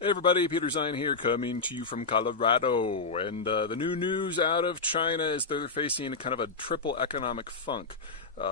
Hey everybody, Peter Zeihan here, coming to you from Colorado. And the new news out of China is they're facing kind of a triple economic funk.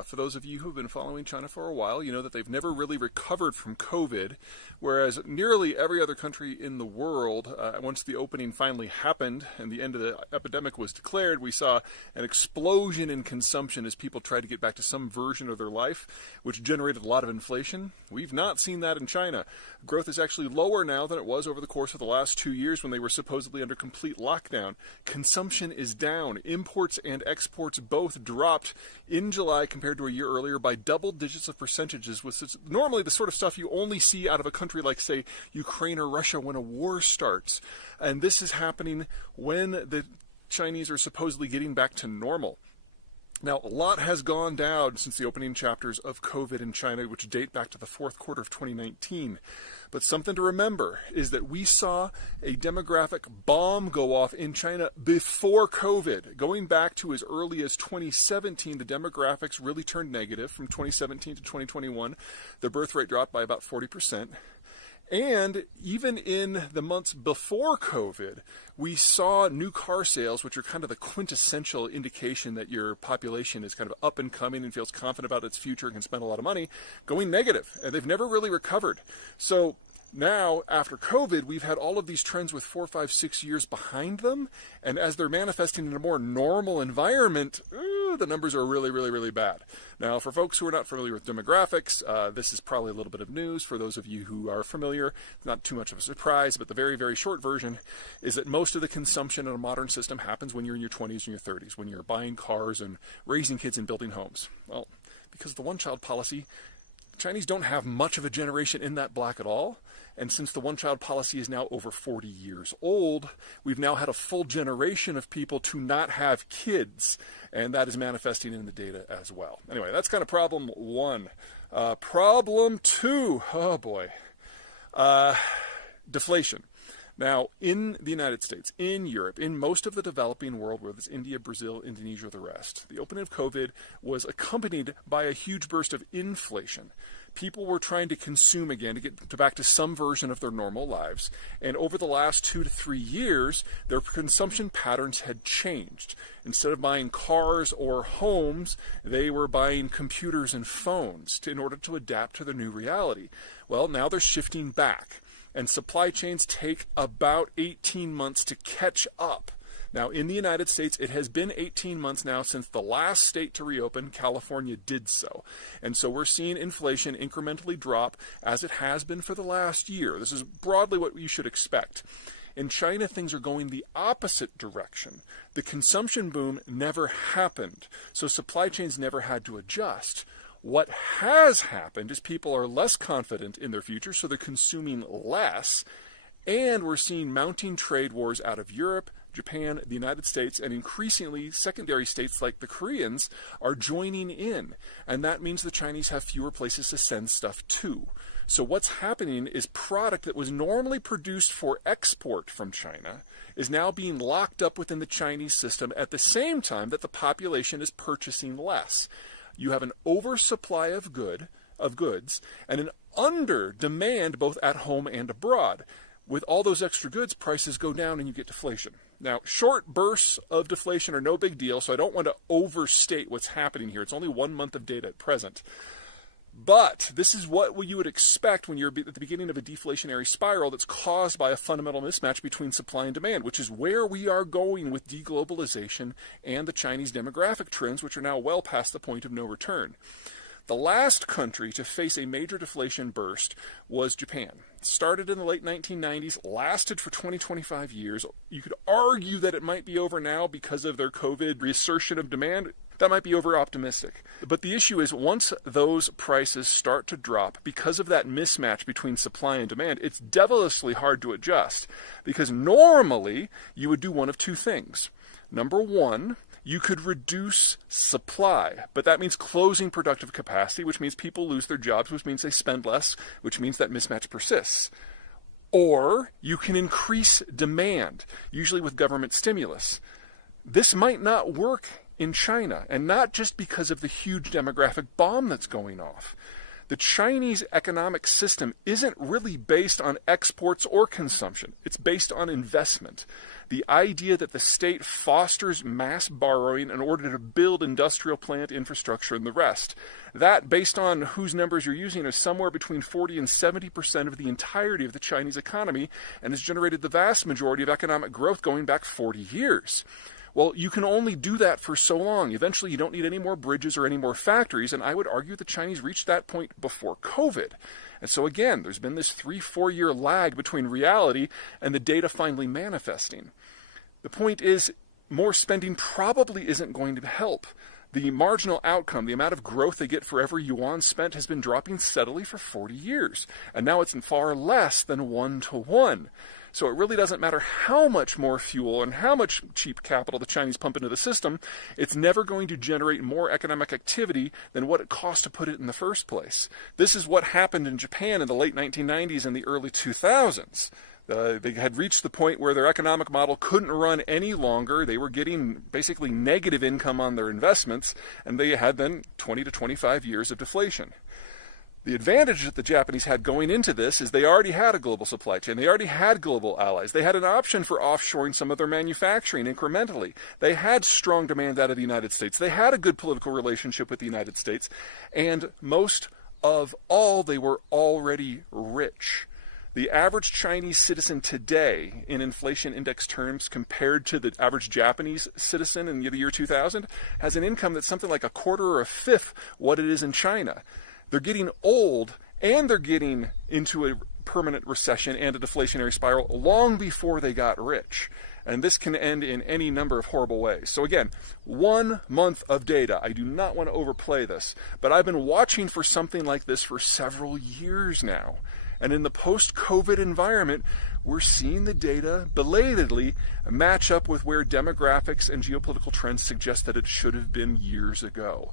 For those of you who've been following China for a while, you know that they've never really recovered from COVID, whereas nearly every other country in the world, once the opening finally happened and the end of the epidemic was declared, we saw an explosion in consumption as people tried to get back to some version of their life, which generated a lot of inflation. We've not seen that in China. Growth is actually lower now than it was over the course of the last 2 years when they were supposedly under complete lockdown. Consumption is down. Imports and exports both dropped in July compared to a year earlier by double digits of percentages, which is normally the sort of stuff you only see out of a country like, say, Ukraine or Russia when a war starts. And this is happening when the Chinese are supposedly getting back to normal. Now, a lot has gone down since the opening chapters of COVID in China, which date back to the fourth quarter of 2019. But something to remember is that we saw a demographic bomb go off in China before COVID. Going back to as early as 2017, the demographics really turned negative from 2017 to 2021. The birth rate dropped by about 40%. And even in the months before COVID, we saw new car sales, which are kind of the quintessential indication that your population is kind of up and coming and feels confident about its future and can spend a lot of money, going negative. And they've never really recovered. So now, after COVID, we've had all of these trends with 4, 5, 6 years behind them. And as they're manifesting in a more normal environment, the numbers are really, really, really bad. Now, for folks who are not familiar with demographics, this is probably a little bit of news. For those of you who are familiar, not too much of a surprise, but the very, very short version is that most of the consumption in a modern system happens when you're in your 20s and your 30s, when you're buying cars and raising kids and building homes. Well, because of the one-child policy, Chinese don't have much of a generation in that block at all. And since the one-child policy is now over 40 years old, we've now had a full generation of people to not have kids. And that is manifesting in the data as well. Anyway, that's kind of problem one. Problem two, oh boy, deflation. Now, in the United States, in Europe, in most of the developing world, whether it's India, Brazil, Indonesia, or the rest, the opening of COVID was accompanied by a huge burst of inflation. People were trying to consume again to get back to some version of their normal lives. And over the last 2 to 3 years, their consumption patterns had changed. Instead of buying cars or homes, they were buying computers and phones in order to adapt to the new reality. Well, now they're shifting back. And supply chains take about 18 months to catch up. Now, in the United States, it has been 18 months now since the last state to reopen, California, did so. And so we're seeing inflation incrementally drop as it has been for the last year. This is broadly what you should expect. In China, things are going the opposite direction. The consumption boom never happened, so supply chains never had to adjust. What has happened is people are less confident in their future, so they're consuming less, and we're seeing mounting trade wars out of Europe, Japan, the United States, and increasingly secondary states like the Koreans are joining in, and that means the Chinese have fewer places to send stuff to. So what's happening is product that was normally produced for export from China is now being locked up within the Chinese system at the same time that the population is purchasing less. You have an oversupply of goods and an under demand both at home and abroad. With all those extra goods, prices go down and you get deflation. Now, short bursts of deflation are no big deal, so I don't want to overstate what's happening here. It's only 1 month of data at present. But this is what you would expect when you're at the beginning of a deflationary spiral that's caused by a fundamental mismatch between supply and demand, which is where we are going with deglobalization and the Chinese demographic trends, which are now well past the point of no return. The last country to face a major deflation burst was Japan. It started in the late 1990s, lasted for 20-25 years. You could argue that it might be over now because of their COVID reassertion of demand. That might be over-optimistic. But the issue is once those prices start to drop because of that mismatch between supply and demand, it's devilishly hard to adjust because normally you would do one of two things. Number one, you could reduce supply, but that means closing productive capacity, which means people lose their jobs, which means they spend less, which means that mismatch persists. Or you can increase demand, usually with government stimulus. This might not work in China, and not just because of the huge demographic bomb that's going off. The Chinese economic system isn't really based on exports or consumption. It's based on investment. The idea that the state fosters mass borrowing in order to build industrial plant infrastructure and the rest. That, based on whose numbers you're using, is somewhere between 40 and 70% of the entirety of the Chinese economy and has generated the vast majority of economic growth going back 40 years. Well, you can only do that for so long. Eventually, you don't need any more bridges or any more factories, and I would argue the Chinese reached that point before COVID. And so again, there's been this 3-4 year lag between reality and the data finally manifesting. The point is, more spending probably isn't going to help. The marginal outcome, the amount of growth they get for every yuan spent, has been dropping steadily for 40 years, and now it's far less than 1-to-1. So it really doesn't matter how much more fuel and how much cheap capital the Chinese pump into the system, it's never going to generate more economic activity than what it cost to put it in the first place. This is what happened in Japan in the late 1990s and the early 2000s. They had reached the point where their economic model couldn't run any longer. They were getting basically negative income on their investments, and they had then 20 to 25 years of deflation. The advantage that the Japanese had going into this is they already had a global supply chain. They already had global allies. They had an option for offshoring some of their manufacturing incrementally. They had strong demand out of the United States. They had a good political relationship with the United States. And most of all, they were already rich. The average Chinese citizen today, in inflation index terms, compared to the average Japanese citizen in the year 2000, has an income that's something like a quarter or a fifth what it is in China. They're getting old, and they're getting into a permanent recession and a deflationary spiral long before they got rich. And this can end in any number of horrible ways. So again, 1 month of data. I do not want to overplay this, but I've been watching for something like this for several years now. And in the post-COVID environment, we're seeing the data belatedly match up with where demographics and geopolitical trends suggest that it should have been years ago.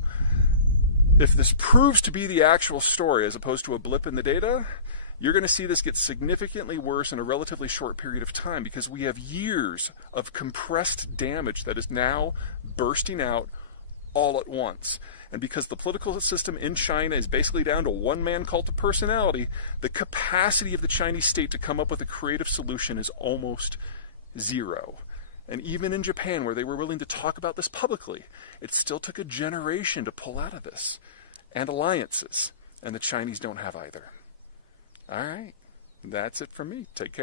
If this proves to be the actual story as opposed to a blip in the data, you're going to see this get significantly worse in a relatively short period of time because we have years of compressed damage that is now bursting out all at once. And because the political system in China is basically down to one-man cult of personality, the capacity of the Chinese state to come up with a creative solution is almost zero. And even in Japan, where they were willing to talk about this publicly, it still took a generation to pull out of this. And alliances. And the Chinese don't have either. All right. That's it from me. Take care.